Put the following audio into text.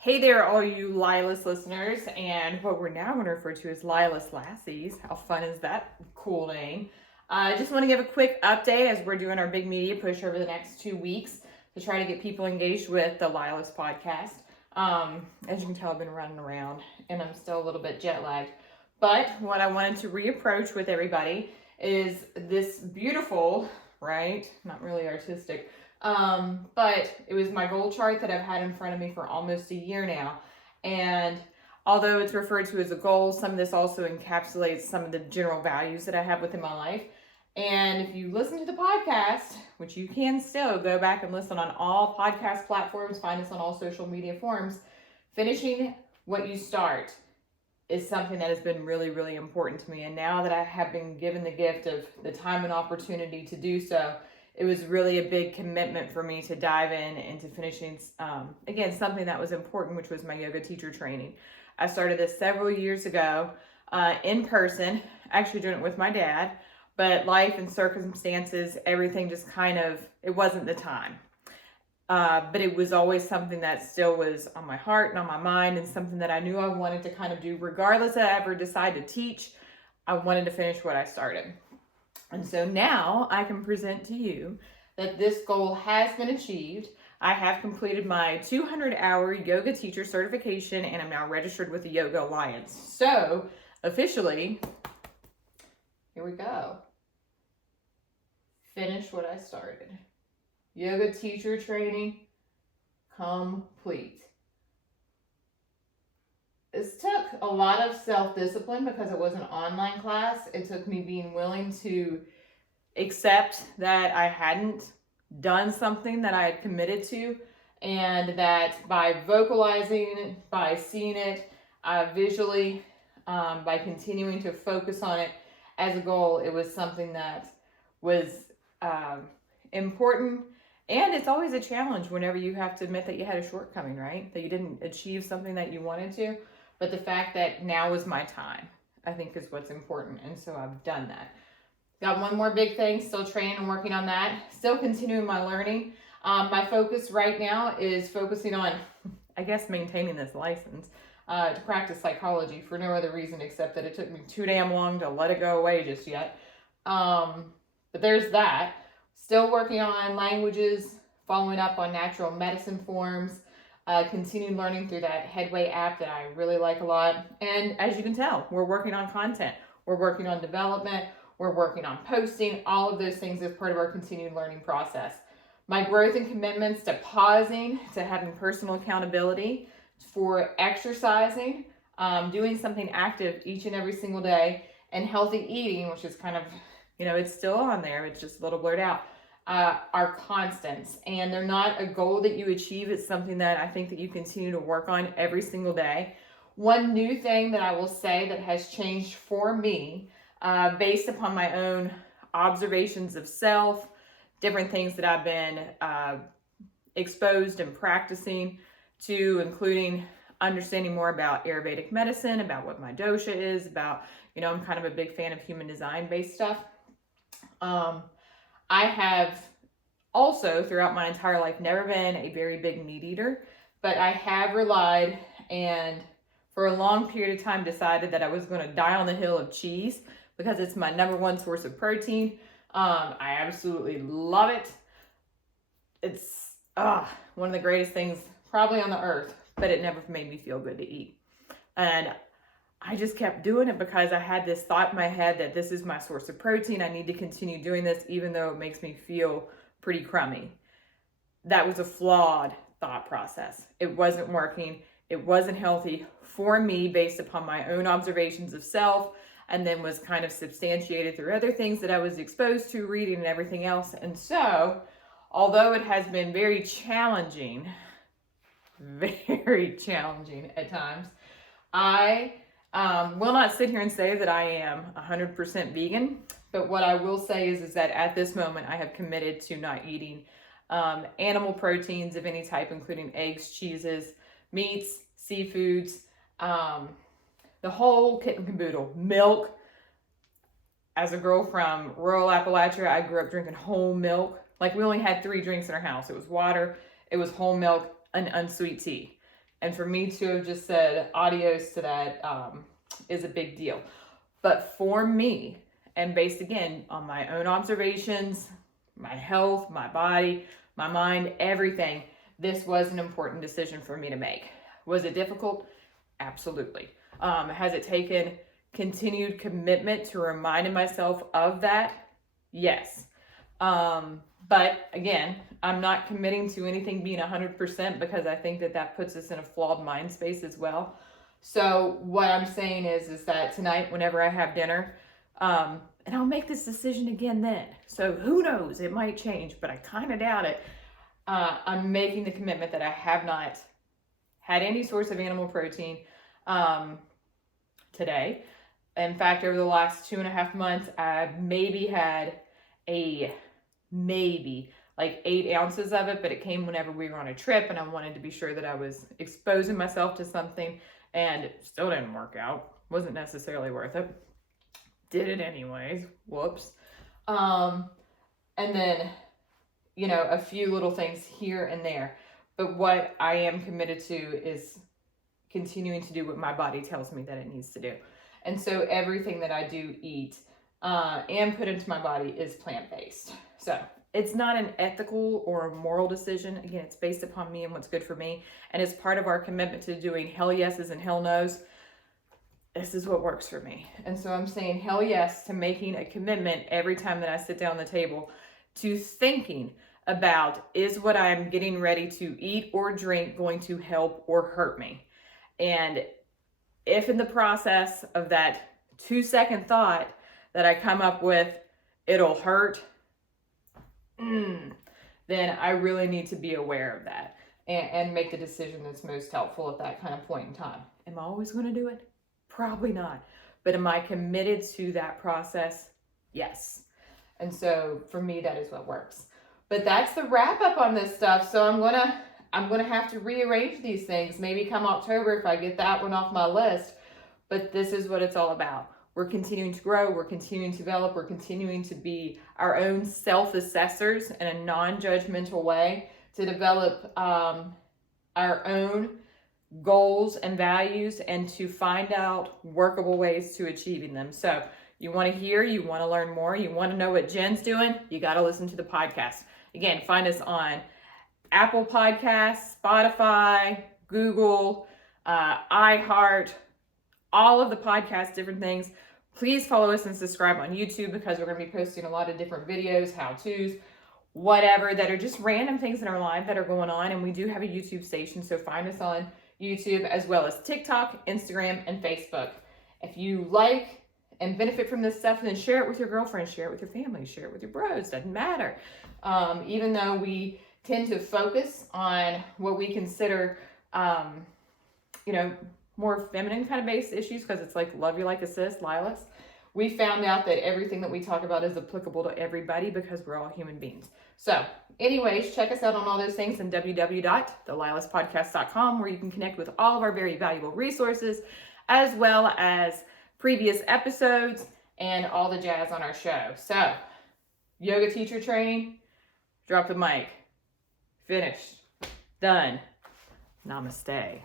Hey there, all you Lilas listeners, and what we're now going to refer to as Lilas Lassies. How fun is that cool name? I just want to give a quick update as we're doing our big media push over the next 2 weeks to try to get people engaged with the Lilas podcast. As you can tell, I've been running around and I'm still a little bit jet lagged. But what I wanted to reapproach with everybody is this beautiful, right? Not really artistic, but it was my goal chart that I've had in front of me for almost a year now. And although it's referred to as a goal, some of this also encapsulates some of the general values that I have within my life. And if you listen to the podcast, which you can still go back and listen on all podcast platforms, find us on all social media forums, finishing what you start is something that has been really, really important to me. And now that I have been given the gift of the time and opportunity to do so, it was really a big commitment for me to dive in into finishing, again, something that was important, which was my yoga teacher training. I started this several years ago in person, actually doing it with my dad, but life and circumstances, everything just it wasn't the time. But it was always something that still was on my heart and on my mind, and something that I knew I wanted to kind of do regardless if I ever decide to teach. I wanted to finish what I started. And so now I can present to you that this goal has been achieved. I have completed my 200-hour yoga teacher certification, and I'm now registered with the Yoga Alliance. So officially, here we go. Finish what I started. Yoga teacher training complete. This took a lot of self-discipline because it was an online class. It took me being willing to accept that I hadn't done something that I had committed to, and that by vocalizing, by seeing it visually, by continuing to focus on it as a goal, it was something that was important. And it's always a challenge whenever you have to admit that you had a shortcoming, right? That you didn't achieve something that you wanted to. But the fact that now is my time, I think, is what's important. And so I've done that. Got one more big thing, still training and working on that. Still continuing my learning. My focus right now is focusing on, I guess, maintaining this license to practice psychology for no other reason except that it took me too damn long to let it go away just yet. But there's that. Still working on languages, following up on natural medicine forms, continuing learning through that Headway app that I really like a lot. And as you can tell, we're working on content. We're working on development. We're working on posting. All of those things as part of our continued learning process. My growth and commitments to pausing, to having personal accountability, for exercising, doing something active each and every single day, and healthy eating, which is kind of, it's still on there. It's just a little blurred out. Are constants, and they're not a goal that you achieve. It's something that I think that you continue to work on every single day. One new thing that I will say that has changed for me, based upon my own observations of self, different things that I've been exposed and practicing to, including understanding more about Ayurvedic medicine, about what my dosha is, about, I'm kind of a big fan of human design based stuff. I have also, throughout my entire life, never been a very big meat eater, but I have relied and for a long period of time decided that I was going to die on the hill of cheese because it's my number one source of protein. I absolutely love it. It's one of the greatest things probably on the earth, but it never made me feel good to eat. And I just kept doing it because I had this thought in my head that this is my source of protein. I need to continue doing this even though it makes me feel pretty crummy. That was a flawed thought process. It wasn't working. It wasn't healthy for me based upon my own observations of self, and then was kind of substantiated through other things that I was exposed to, reading and everything else. And so, although it has been very challenging at times, I will not sit here and say that I am 100% vegan, but what I will say is that at this moment I have committed to not eating animal proteins of any type, including eggs, cheeses, meats, seafoods, the whole kit and caboodle, milk. As a girl from rural Appalachia, I grew up drinking whole milk. Like, we only had 3 drinks in our house. It was water, it was whole milk, and unsweet tea. And for me to have just said adios to that is a big deal. But for me, and based again on my own observations, my health, my body, my mind, everything, this was an important decision for me to make. Was it difficult? Absolutely. Has it taken continued commitment to reminding myself of that? Yes. But again, I'm not committing to anything being 100% because I think that puts us in a flawed mind space as well. So what I'm saying is that tonight, whenever I have dinner, and I'll make this decision again then. So who knows, it might change, but I kind of doubt it. I'm making the commitment that I have not had any source of animal protein today. In fact, over the last 2.5 months, I've maybe had like 8 ounces of it, but it came whenever we were on a trip and I wanted to be sure that I was exposing myself to something, and it still didn't work out. Wasn't necessarily worth it. Did it anyways. Whoops. And then, a few little things here and there. But what I am committed to is continuing to do what my body tells me that it needs to do. And so everything that I do eat and put into my body is plant-based. So it's not an ethical or a moral decision. Again, it's based upon me and what's good for me. And as part of our commitment to doing hell yeses and hell nos, this is what works for me. And so I'm saying hell yes to making a commitment every time that I sit down at the table to thinking about, is what I'm getting ready to eat or drink going to help or hurt me? And if in the process of that 2-second thought that I come up with, it'll hurt, then I really need to be aware of that and make the decision that's most helpful at that kind of point in time. Am I always going to do it? Probably not. But am I committed to that process? Yes. And so for me, that is what works. But that's the wrap up on this stuff. So I'm gonna have to rearrange these things. Maybe come October if I get that one off my list. But this is what it's all about. We're continuing to grow. We're continuing to develop. We're continuing to be our own self-assessors in a non-judgmental way to develop our own goals and values and to find out workable ways to achieving them. So you want to hear, you want to learn more, you want to know what Jen's doing, you got to listen to the podcast. Again, find us on Apple Podcasts, Spotify, Google, iHeart, all of the podcasts, different things. Please follow us and subscribe on YouTube because we're going to be posting a lot of different videos, how-tos, whatever, that are just random things in our life that are going on. And we do have a YouTube station, so find us on YouTube as well as TikTok, Instagram, and Facebook. If you like and benefit from this stuff, then share it with your girlfriend, share it with your family, share it with your bros, doesn't matter. Even though we tend to focus on what we consider, more feminine kind of based issues, because it's like love you like a sis, Lilas. We found out that everything that we talk about is applicable to everybody because we're all human beings. So anyways, check us out on all those things in www.thelilaspodcast.com, where you can connect with all of our very valuable resources, as well as previous episodes and all the jazz on our show. So yoga teacher training, drop the mic, finished, done, namaste.